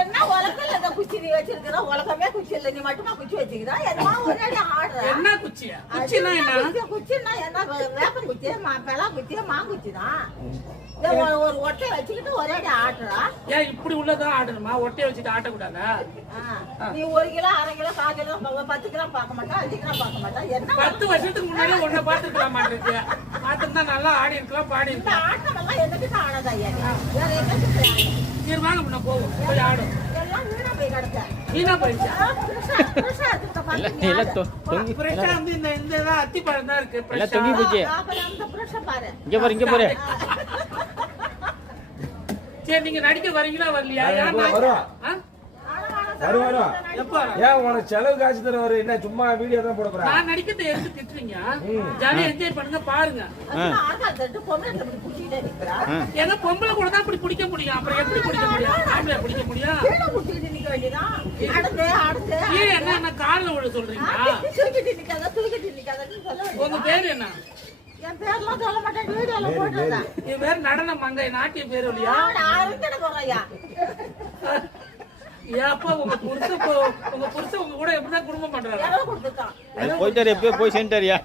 என்ன உலகத்துல இந்த குச்சி நீ வச்சிருக்கிற உலகமே குச்சி இல்ல நீ மட்டுமா குச்சி வச்சுக்கிறா என்ன ஒரே ஆடுற என்ன குச்சியா குச்சினா என்ன குச்சின்னா என்ன வேப்பம் குச்சி பெலா குச்சி மாங்குச்சி தான் ஒரு ஒட்டை வச்சுக்கிட்டு ஒரே ஆடுறா ஏன் இப்படி உள்ளதான் ஆடணுமா ஒட்டையை வச்சுட்டு ஆட்டக்கூடாதா நீ 1 கிலோ 1/2 கிலோ 1/4 கிலோ 10 கிலோ பார்க்க மாட்டா 5 கிலோ பார்க்க மாட்டா என்ன 10 வருஷத்துக்கு முன்னாடி ஒன்ன பாத்துக்கலாம் மாட்டிருக்கு பாத்துருந்தா நல்லா ஆடி இருக்கலாம் பாடி இருக்கலாம் ஆட்டம் எல்லாம் எதுக்கு ஆடாதா வேற என்ன சரி வாங்க முன்ன போவோம் போய் ஆடும் எல்லாம் வீணா போய் கிடக்க வீணா போயிடுச்சா எல்லாம் வந்து இந்த அத்திப்பழம் தான் இருக்கு எல்லாம் தொங்கி போச்சு. பாரு இங்க பாரு சரி நீங்க நடிக்க வரீங்களா வரலையா வரும் ஏன் உனக்கு செலவு காசு தர என்ன சும்மா வீடியோ தான் போட போறேன் நான் நடிக்கிறத எடுத்து திட்டுறீங்க ஜாலியா என்ஜாய் பண்ணுங்க பாருங்க ஏன்னா பொம்பளை கூட தான் இப்படி பிடிக்க முடியும் அப்புறம் எப்படி பிடிக்க முடியும் ஆம்பளை பிடிக்க முடியும் ஏன் என்ன காலில் விட சொல்றீங்களா உங்க பேரு என்ன என் பேர்லாம் சொல்ல மாட்டேன் வீடியோல போட்டுறேன் என் பேர் நடன மங்கை நாட்டிய பேர் இல்லையா ஏப்பா உங்க புருஷன் உங்க கூட எப்படிதான் குடும்பம் பண்றாரு போயிட்டாரு எப்பயோ போய் சேர்ந்துட்டாரியா